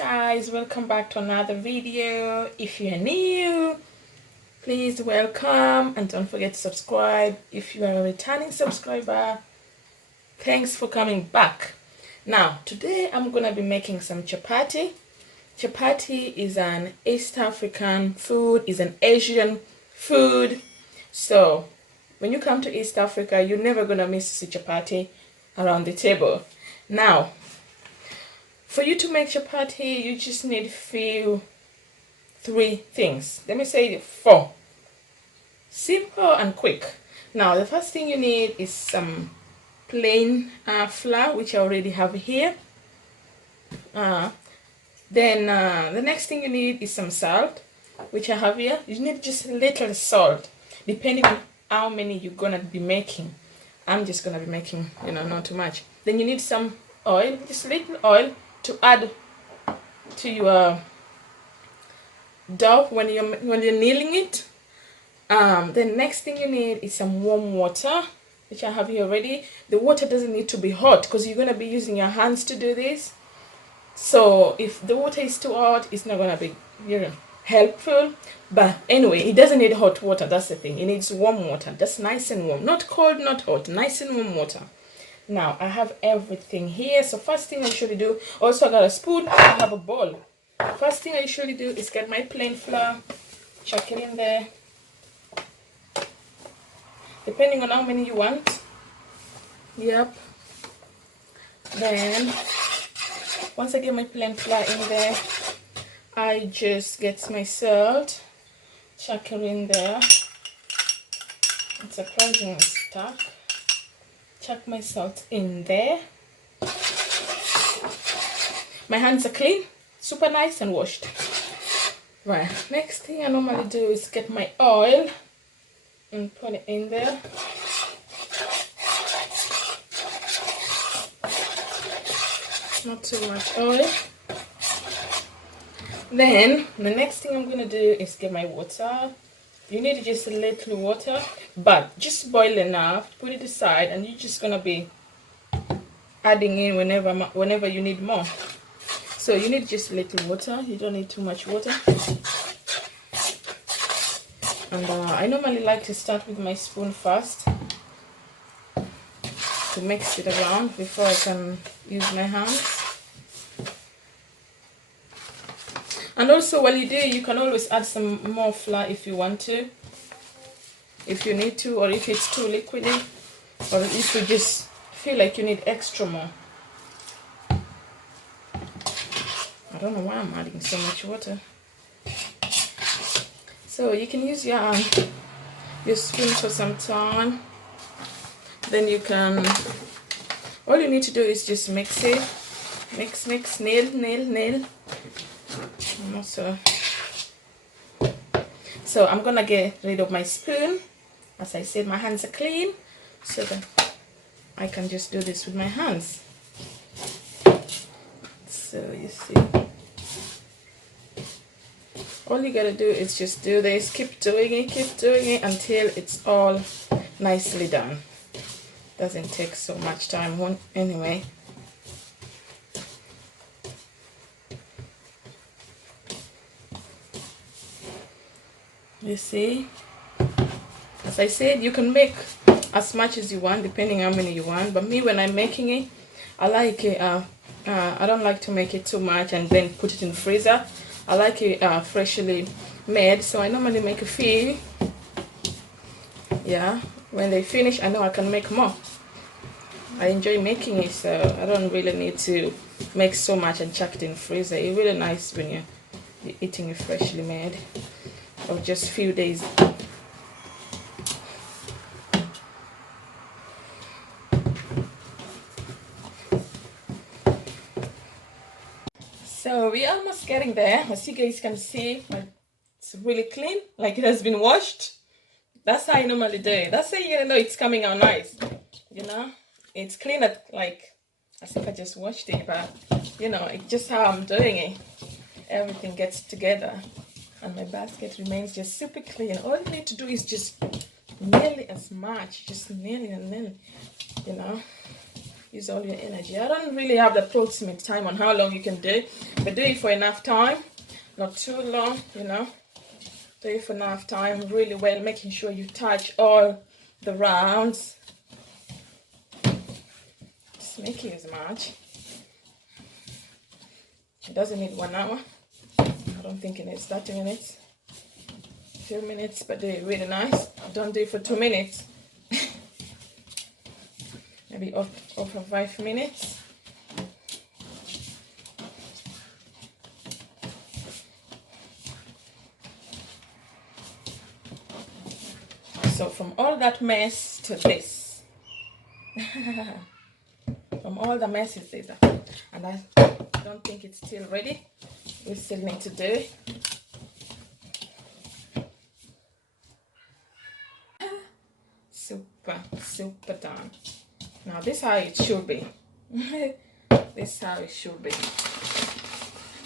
guys, welcome back to another video. If you're new, please welcome and don't forget to subscribe. If you are a returning subscriber, thanks for coming back. Now today I'm gonna be making some chapati. Chapati is an East African food, is an Asian food. So when you come to East Africa, you're never gonna miss the chapati around the table. Now for you to make chapati, you just need three things. Let me say four. Simple and quick. Now, the first thing you need is some plain flour, which I already have here. Then the next thing you need is some salt, which I have here. You need just a little salt, depending on how many you're gonna be making. I'm just gonna be making, not too much. Then you need some oil, just a little oil, to add to your dough when you're kneading it. The next thing you need is some warm water, which I have here already. The water doesn't need to be hot because you're going to be using your hands to do this. So if the water is too hot, it's not going to be helpful. But anyway, it doesn't need hot water. That's the thing. It needs warm water. That's nice and warm. Not cold, not hot. Nice and warm water. Now I have everything here. So first thing I usually do, also I got a spoon, I have a bowl. First thing I usually do is get my plain flour, chuck it in there, depending on how many you want. Yep. Then once I get my plain flour in there, I just get my salt, chuck it in there. It's surprisingly stuck. Chuck my salt in there. My hands are clean, super nice and washed. Right, next thing I normally do is get my oil and put it in there. Not too much oil. Then the next thing I'm gonna do is get my water. You need just a little water, but just boil enough. Put it aside, and you're just gonna be adding in whenever you need more. So you need just a little water. You don't need too much water. And I normally like to start with my spoon first to mix it around before I can use my hands. And also while you do, you can always add some more flour if you want to, if you need to, or if it's too liquidy, or if you just feel like you need extra more. I don't know why I'm adding so much water. So you can use your spoon for some time. Then you can, all you need to do is just mix it. Mix, nail. So I'm gonna get rid of my spoon. As I said, my hands are clean, so that I can just do this with my hands. So you see, all you gotta do is just do this, keep doing it until it's all nicely done. Doesn't take so much time anyway. You see, as I said, you can make as much as you want depending how many you want, but me, when I'm making it, I like it I don't like to make it too much and then put it in the freezer. I like it freshly made, so I normally make a few. Yeah, when they finish, I know I can make more. I enjoy making it, so I don't really need to make so much and chuck it in the freezer. It's really nice when you're eating it freshly made, or just a few days. So we're almost getting there. As you guys can see, it's really clean, like it has been washed. That's how I normally do it. That's how you know it's coming out nice. It's clean, like as if I just washed it, but it's just how I'm doing it. Everything gets together, and my basket remains just super clean. All you need to do is just nearly as much, just nearly and nearly, use all your energy. I don't really have the approximate time on how long you can do, but do it for enough time, not too long, you know. Do it for enough time, really well, making sure you touch all the rounds. Just make it as much. It doesn't need 1 hour. I don't think it needs 30 minutes. A few minutes, but do it really nice. Don't do it for 2 minutes. Maybe off for 5 minutes. So from all that mess to this. From all the mess is this. And I don't think it's still ready. We still need to do it. Super done. Now this is how it should be. This is how it should be.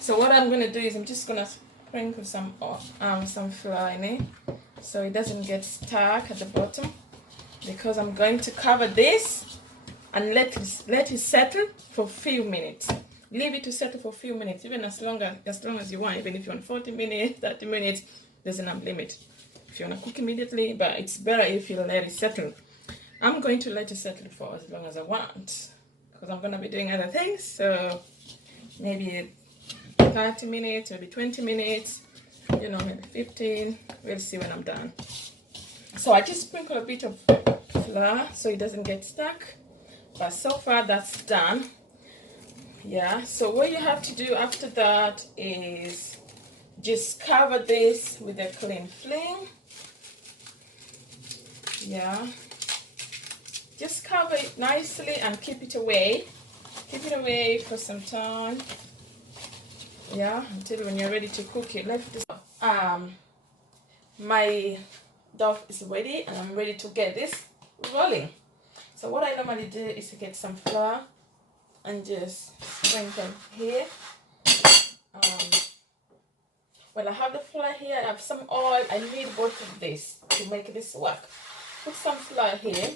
So what I'm gonna do is I'm just gonna sprinkle some flour in it so it doesn't get stuck at the bottom, because I'm going to cover this and let it settle for a few minutes. Leave it to settle for a few minutes, even as long as you want. Even if you want 40 minutes, 30 minutes, there's an upper limit. If you want to cook immediately, but it's better if you let it settle. I'm going to let it settle for as long as I want, because I'm going to be doing other things. So maybe 30 minutes, maybe 20 minutes, you know, maybe 15. We'll see when I'm done. So I just sprinkle a bit of flour so it doesn't get stuck. But so far that's done. Yeah, so what you have to do after that is just cover this with a cling film. Yeah, just cover it nicely and keep it away. Keep it away for some time. Yeah, until when you're ready to cook it. Let this. My dough is ready and I'm ready to get this rolling. So what I normally do is to get some flour and just sprinkle here. Well, I have the flour here, I have some oil. I need both of this to make this work. Put some flour here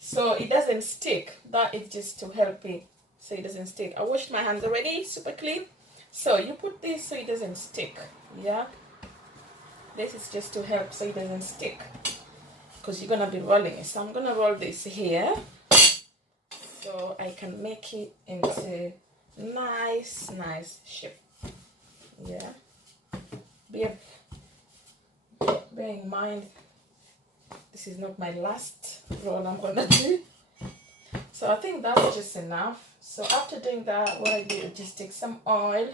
so it doesn't stick. That is just to help it so it doesn't stick. I washed my hands already, super clean. So you put this so it doesn't stick. Yeah, this is just to help so it doesn't stick, because you're gonna be rolling it. So I'm gonna roll this here so I can make it into nice shape. Yeah, bear in mind this is not my last roll I'm gonna do. So I think that's just enough. So after doing that, what I do is just take some oil,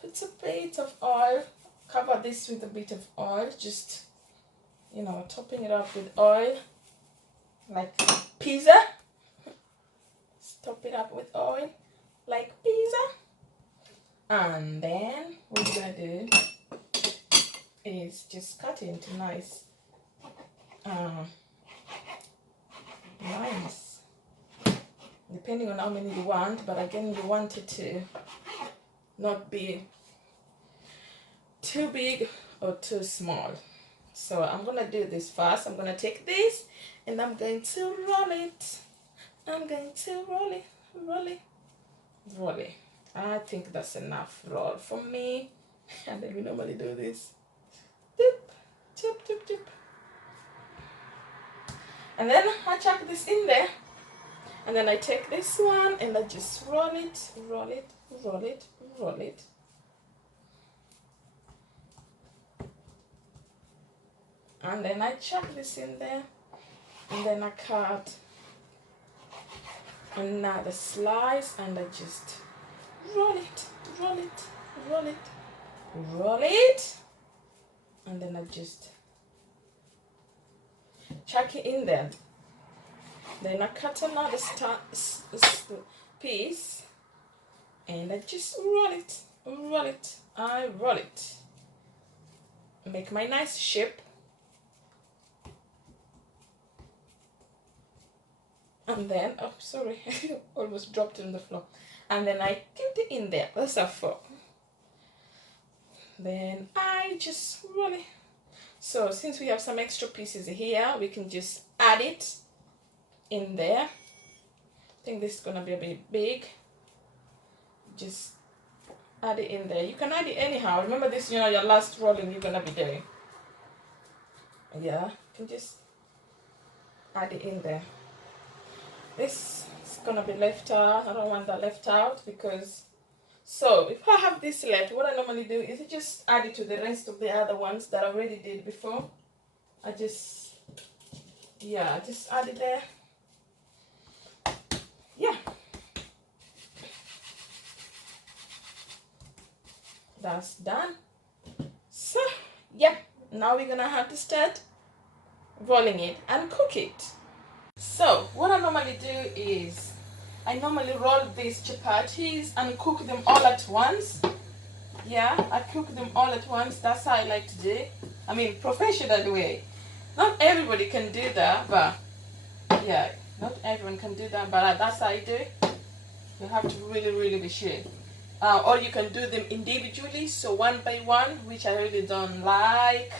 put a bit of oil, cover this with a bit of oil, just, you know, topping it up with oil like pizza. Top it up with oil like pizza. And then what you're gonna do is just cut it into nice lines, depending on how many you want. But again, you want it to not be too big or too small. So I'm gonna do this first. I'm gonna take this and I'm going to roll it. I'm going to roll it. I think that's enough roll for me. And then we normally do this. Dip, dip, dip, dip. And then I chuck this in there. And then I take this one and I just roll it. And then I chuck this in there. And then I cut another slice and I just roll it. And then I just chuck it in there. Then I cut another piece and I just roll it. I roll it. Make my nice shape. And then, oh sorry, almost dropped on the floor. And then I keep it in there. That's a fork. Then I just roll it. So since we have some extra pieces here, we can just add it in there. think this is gonna be a bit big. Just add it in there. You can add it anyhow. Remember this, you know, your last rolling you're gonna be doing. Yeah, you can just add it in there. This is gonna be left out. I don't want that left out because, so if I have this left, what I normally do is I just add it to the rest of the other ones that I already did before. I just, yeah, just add it there. Yeah, that's done. So yeah, now we're gonna have to start rolling it and cook it. So what I normally do is I normally roll these chapatis and cook them all at once. Yeah, I cook them all at once. That's how I like to do it. I mean, professional way. Not everybody can do that, but yeah, not everyone can do that, but that's how I do it. You have to really be sure. Or you can do them individually, so one by one, which I really don't like.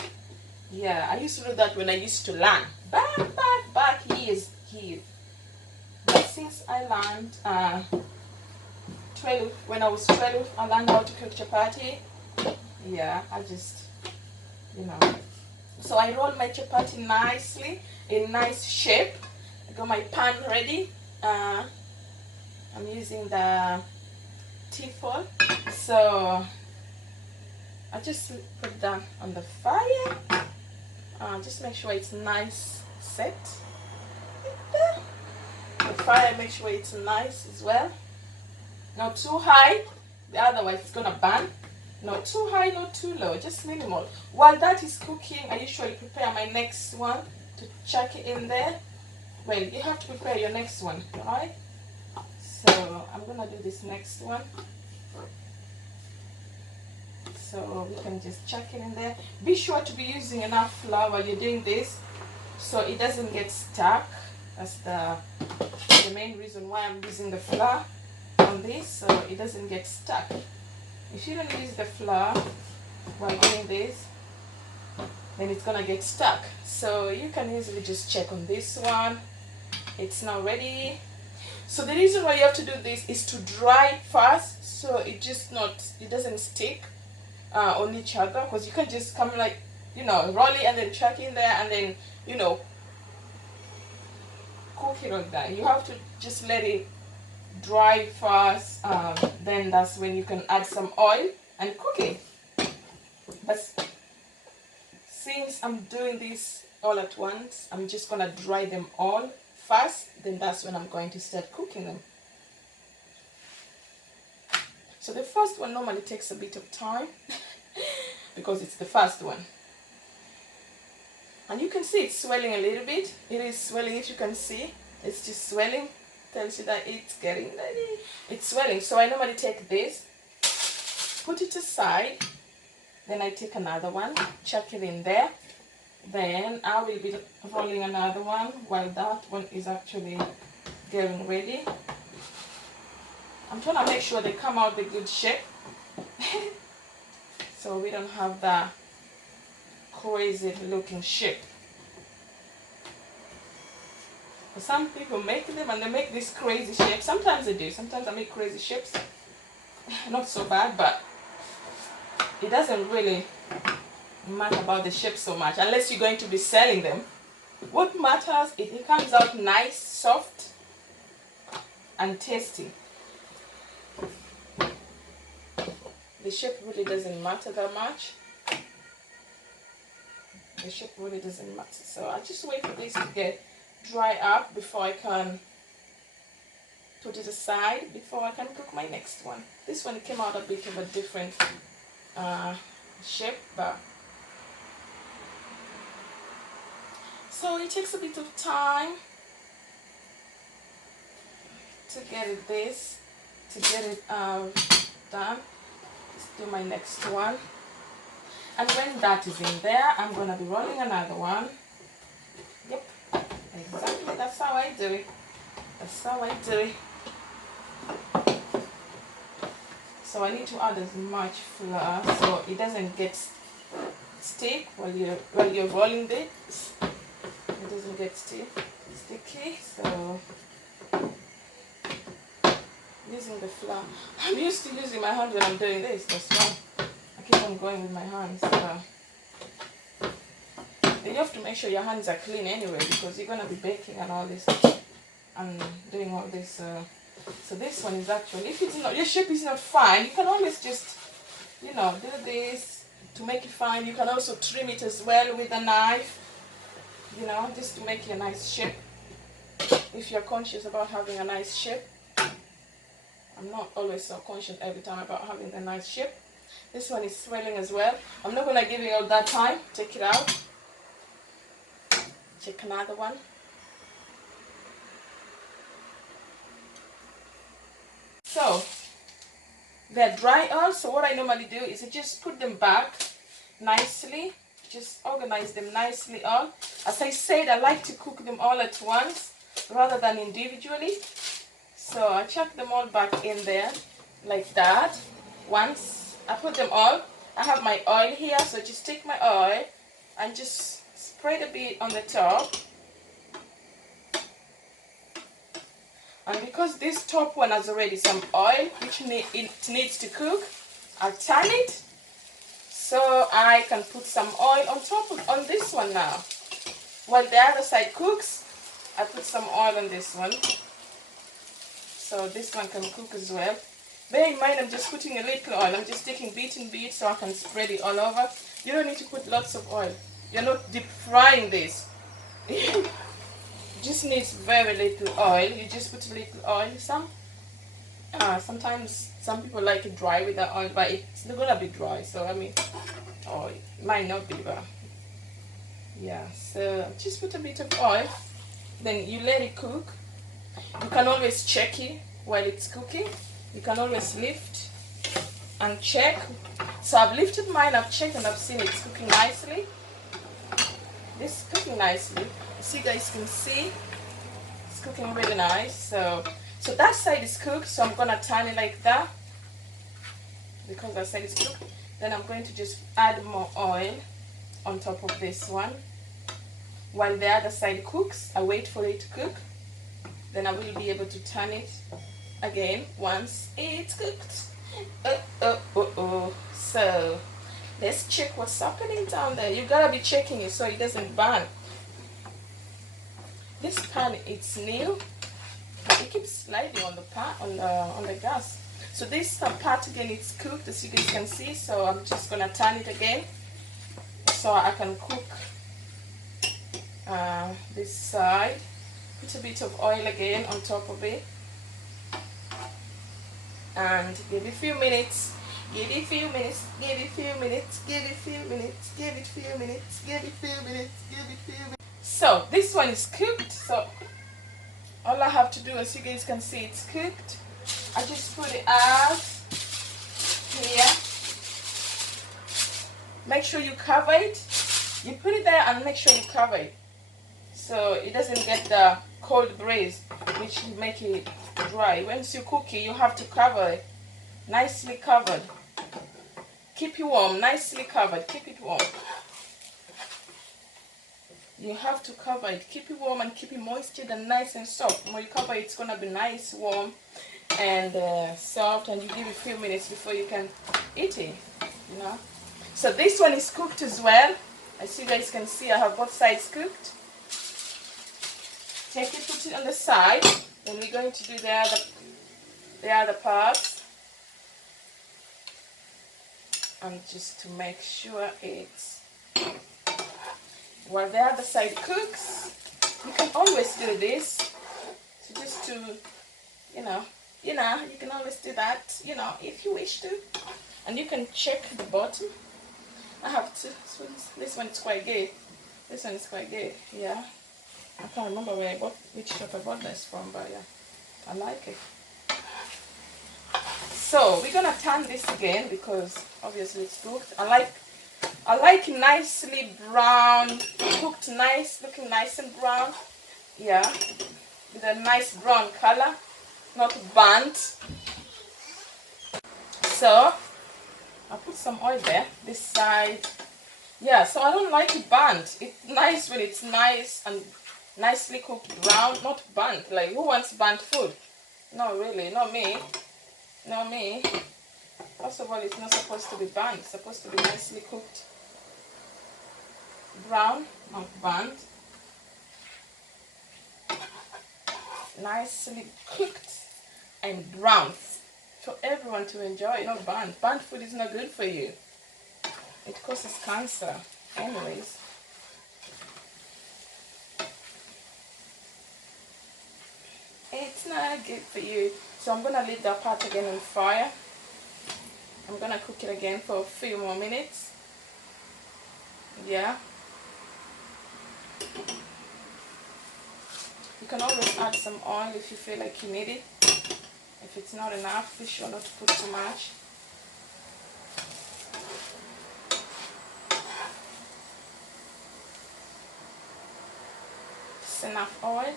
Yeah, I used to do that when I used to learn. Back years. But since I learned 12, when I was 12, I learned how to cook chapati. Yeah, I just, you know. So I roll my chapati nicely, in nice shape. I got my pan ready. I'm using the Tefal. So I just put that on the fire. Just make sure it's nice set. The fire, make sure it's nice as well. Not too high, otherwise it's gonna burn. Not too high, not too low, just minimal. While that is cooking, I usually prepare my next one to chuck it in there. Well, you have to prepare your next one, alright? So I'm gonna do this next one. So we can just chuck it in there. Be sure to be using enough flour while you're doing this so it doesn't get stuck. That's the main reason why I'm using the flour on this, so it doesn't get stuck. If you don't use the flour while doing this, then it's gonna get stuck. So you can easily just check on this one. It's now ready. So the reason why you have to do this is to dry fast, so it doesn't stick on each other, because you can just come like, you know, roll it and then chuck in there and then, you know, cook it like that. You have to just let it dry fast. Then that's when you can add some oil and cook it. But since I'm doing this all at once, I'm just gonna dry them all fast. Then that's when I'm going to start cooking them. So the first one normally takes a bit of time because it's the first one. And you can see it's swelling a little bit. It is swelling, if you can see. It's just swelling. Tells you that it's getting ready. It's swelling. So I normally take this, put it aside. Then I take another one, chuck it in there. Then I will be rolling another one while that one is actually getting ready. I'm trying to make sure they come out the good shape. So we don't have that crazy looking shape. Some people make them and they make this crazy shape. Sometimes I do. Sometimes I make crazy shapes. Not so bad, but it doesn't really matter about the shape so much unless you're going to be selling them. What matters is it comes out nice, soft, and tasty. The shape really doesn't matter that much. The shape really doesn't matter. So I just wait for this to get dry up before I can put it aside, before I can cook my next one. This one came out a bit of a different shape, but so it takes a bit of time to get it done. Let's do my next one. And when that is in there, I'm going to be rolling another one. Yep, exactly. That's how I do it. That's how I do it. So I need to add as much flour so it doesn't get stick while you're rolling this. It doesn't get sticky. So using the flour. I'm used to using my hands when I'm doing this. That's why I keep on going with my hands. You have to make sure your hands are clean anyway, because you're gonna be baking and all this and doing all this. So this one is actually, if it's not, your shape is not fine, you can always just, you know, do this to make it fine. You can also trim it as well with a knife, you know, just to make a nice shape. If you're conscious about having a nice shape. I'm not always so conscious every time about having a nice shape. This one is swelling as well. I'm not gonna give it all that time. Take it out. Check another one. So they're dry all, so what I normally do is I just put them back nicely, just organize them nicely all. As I said, I like to cook them all at once rather than individually. So I chuck them all back in there like that. Once I put them all, I have my oil here, so just take my oil and just spread a bit on the top. And because this top one has already some oil, which it needs to cook, I'll turn it so I can put some oil on top on this one now. While the other side cooks, I put some oil on this one, so this one can cook as well. Bear in mind, I'm just putting a little oil. I'm just taking bit and bit so I can spread it all over. You don't need to put lots of oil. You're not deep frying this. Just needs very little oil. You just put a little oil. Sometimes some people like it dry with the oil, but it's not gonna be dry. So I mean, oh, it might not be, but yeah. So just put a bit of oil. Then you let it cook. You can always check it while it's cooking. You can always lift and check. So I've lifted mine. I've checked and I've seen it's cooking nicely. This is cooking nicely. See, guys can see it's cooking really nice. So that side is cooked, so I'm gonna turn it like that because that side is cooked. Then I'm going to just add more oil on top of this one while the other side cooks. I wait for it to cook, then I will be able to turn it again once it's cooked. So let's check what's happening down there. You gotta be checking it so it doesn't burn. This pan, it's new, but it keeps sliding on the pan, on the gas. So this part again, it's cooked, as you guys can see. So I'm just gonna turn it again so I can cook this side. Put a bit of oil again on top of it, and give it a few minutes. Give it a few minutes. Give it a few minutes. Give it a few minutes. Give it a few minutes. Give it a few minutes. Give it a few minutes. So this one is cooked, so all I have to do, as you guys can see, it's cooked. I just put it out here. Make sure you cover it. You put it there and make sure you cover it so it doesn't get the cold breeze, which will make it dry. Once you cook it, you have to cover it. Nicely covered. Keep it warm, nicely covered. Keep it warm. You have to cover it. Keep it warm and keep it moistured and nice and soft. When you cover it, it's gonna be nice, warm, and soft. And you give it a few minutes before you can eat it. You know. So this one is cooked as well. As you guys can see, I have both sides cooked. Take it, put it on the side. Then we're going to do the other parts. And just to make sure it's, while the other side cooks, you can always do this. So just to, you can always do that, if you wish to. And you can check the bottom. I have to, so this one is quite good. This one is quite good, yeah. I can't remember which shop I bought this from, but yeah, I like it. So we're gonna turn this again because obviously it's cooked. I like nicely brown, cooked nice, looking nice and brown. Yeah, with a nice brown color, not burnt. So I'll put some oil there, this side. Yeah, so I don't like it burnt. It's nice when it's nice and nicely cooked brown, not burnt. Like, who wants burnt food? No, really, not me. Not me. First of all, it's not supposed to be burnt. It's supposed to be nicely cooked. Brown, not burnt. Nicely cooked and brown for everyone to enjoy, not burnt. Burnt food is not good for you. It causes cancer. Anyways. It's not good for you. So I'm gonna leave that part again on fire. I'm gonna cook it again for a few more minutes. Yeah. You can always add some oil if you feel like you need it. If it's not enough, be sure not to put too much. Just enough oil.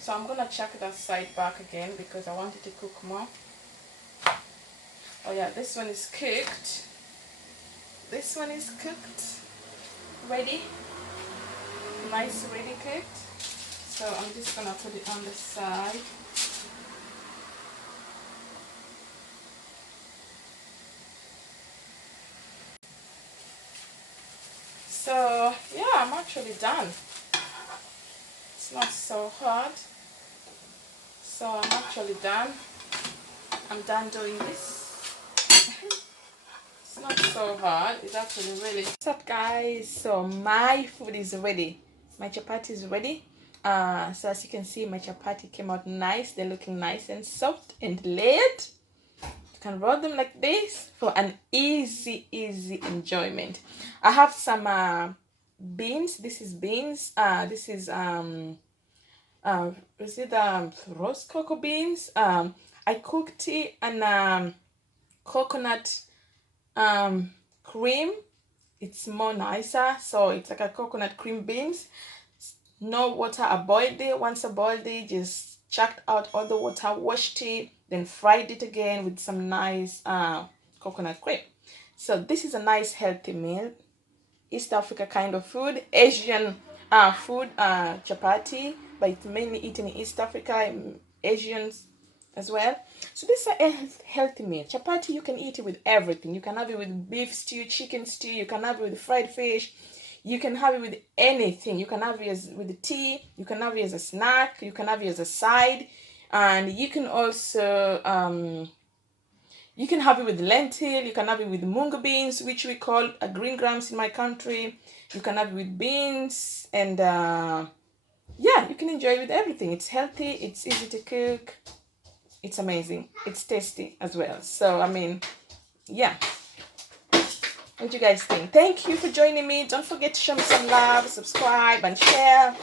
So I'm gonna chuck that side back again because I want it to cook more. Oh yeah, this one is cooked. This one is cooked. Ready. Nice, ready cooked. So I'm just gonna put it on the side. So yeah, I'm actually done. It's not so hard. So I'm actually done. I'm done doing this. It's not so hard. It's actually really. What's up, guys? So my food is ready. My chapati is ready. So as you can see, my chapati came out nice. They're looking nice and soft and layered. You can roll them like this for an easy enjoyment. I have some beans. This is beans. This is is it roast cocoa beans? I cooked it and coconut cream. It's more nicer, so it's like a coconut cream beans. No water. I boiled it. Once I boiled it, just chucked out all the water, washed it, then fried it again with some nice coconut cream. So this is a nice healthy meal. East Africa kind of food, Asian food, chapati, but it's mainly eaten in East Africa, Asians as well. So this is a healthy meal. Chapati, you can eat it with everything. You can have it with beef stew, chicken stew. You can have it with fried fish. You can have it with anything. You can have it with tea. You can have it as a snack. You can have it as a side. And you can also you can have it with lentil, you can have it with mungo beans, which we call green grams in my country. You can have it with beans, and yeah, you can enjoy it with everything. It's healthy, it's easy to cook, it's amazing, it's tasty as well. So, I mean, yeah. What do you guys think? Thank you for joining me. Don't forget to show me some love, subscribe, and share.